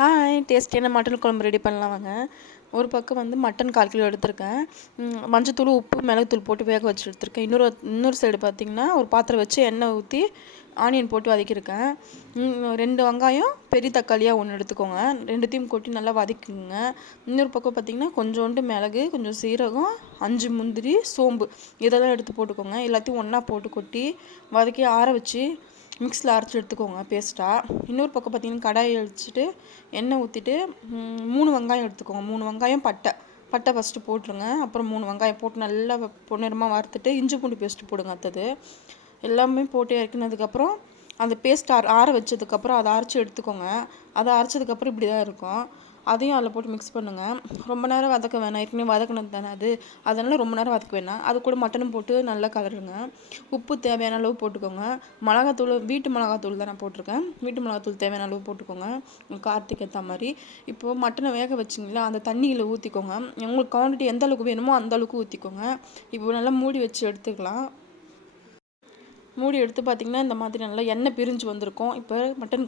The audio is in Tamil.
ஹாய், டேஸ்டியான மட்டன் குழம்பு ரெடி பண்ணலாம் வாங்க. ஒரு பக்கம் வந்து மட்டன் 1/4 கிலோ எடுத்திருக்கேன். மஞ்சத்தூள், உப்பு, மிளகுத்தூள் போட்டு வேக வச்சு எடுத்திருக்கேன். இன்னொரு சைடு பார்த்திங்கன்னா ஒரு பாத்திரம் வச்சு எண்ணெய் ஊற்றி ஆனியன் போட்டு வதக்கியிருக்கேன். 2 வெங்காயம், பெரிய தக்காளியாக 1 எடுத்துக்கோங்க. 2த்தையும் கொட்டி நல்லா வதக்கிக்கோங்க. இன்னொரு பக்கம் பார்த்திங்கன்னா கொஞ்சோண்டு மிளகு, கொஞ்சம் சீரகம், 5 முந்திரி, சோம்பு இதெல்லாம் எடுத்து போட்டுக்கோங்க. எல்லாத்தையும் ஒன்றா போட்டு கொட்டி வதக்கி ஆற வச்சு மிக்ஸில் அரைச்சி எடுத்துக்கோங்க பேஸ்ட்டாக. இன்னொரு பக்கம் பார்த்திங்கன்னா கடாயை வச்சுட்டு எண்ணெய் ஊற்றிட்டு 3 வெங்காயம் எடுத்துக்கோங்க. 3 வெங்காயம், பட்டை ஃபஸ்ட்டு போட்டுருங்க. அப்புறம் 3 வெங்காயம் போட்டு நல்லா பொன்னிறமாக வறுத்துட்டு இஞ்சி பூண்டு பேஸ்ட்டு போடுங்க. அடுத்தது எல்லாமே போட்டு இறக்குனதுக்கப்புறம் அந்த பேஸ்ட் ஆற வச்சதுக்கப்புறம் அதை அரைச்சி எடுத்துக்கோங்க. அதை அரைச்சதுக்கப்புறம் இப்படி தான் இருக்கும். அதையும் அதில் போட்டு மிக்ஸ் பண்ணுங்கள். ரொம்ப நேரம் வதக்க வேணாம், ஏற்கனவே வதக்கினது தானே அதனால் ரொம்ப நேரம் வதக்க வேணாம். அது கூட மட்டனும் போட்டு நல்லா கலருங்க. உப்பு தேவையான அளவு போட்டுக்கோங்க. மிளகாத்தூள் வீட்டு மிளகாத்தூள் தான் நான் போட்டிருக்கேன். வீட்டு மிளகாத்தூள் தேவையான அளவு போட்டுக்கோங்க, காரத்துக்கு ஏற்ற மாதிரி. இப்போது மட்டனை வேக வச்சிங்களா, அந்த தண்ணியில் ஊற்றிக்கோங்க. உங்களுக்கு குவான்டிட்டி எந்த அளவுக்கு வேணுமோ அந்த அளவுக்கு ஊற்றிக்கோங்க. இப்போ நல்லா மூடி வச்சு எடுத்துக்கலாம். மூடி எடுத்து பார்த்திங்கன்னா இந்த மாதிரி நல்லா எண்ணெய் பிரிஞ்சு வந்திருக்கும். இப்போ மட்டன்